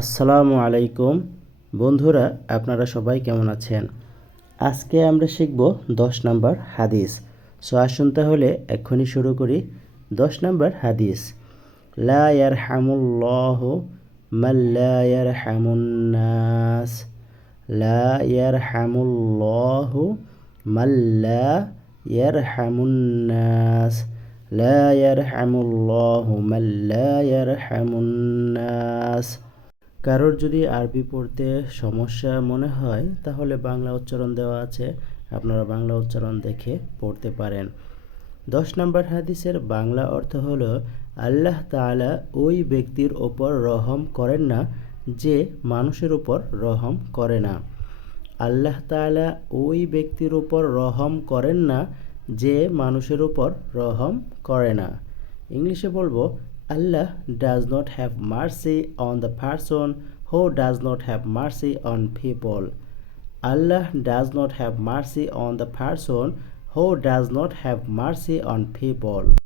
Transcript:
আসসালামু আলাইকুম। বন্ধুরা, আপনারা সবাই কেমন আছেন? আজকে আমরা শিখব দশ নম্বর হাদিস। সো আসুন তাহলে এক্ষুনি শুরু করি দশ নম্বর হাদিস। লা ইয়ারহামুল্লাহ মাল্লা ইয়ারহামুন্নাস। লা ইয়ারহামুল্লাহ মাল্লা ইয়ারহামুন্নাস। লা ইয়ারহামুল্লাহ মাল্লা ইয়ারহামুন্নাস। কারোর যদি আরবি পড়তে সমস্যা মনে হয়, তাহলে বাংলা উচ্চারণ দেওয়া আছে। আপনারা বাংলা উচ্চারণ দেখে পড়তে পারেন। দশ নম্বর হাদিসের বাংলা অর্থ হলো, আল্লাহ তাআলা ওই ব্যক্তির ওপর রহম করেন না, যে মানুষের উপর রহম করে না। আল্লাহ তাআলা ওই ব্যক্তির উপর রহম করেন না, যে মানুষের উপর রহম করে না। ইংলিশে বলব Allah does not have mercy on the person who does not have mercy on people. Allah does not have mercy on the person who does not have mercy on people.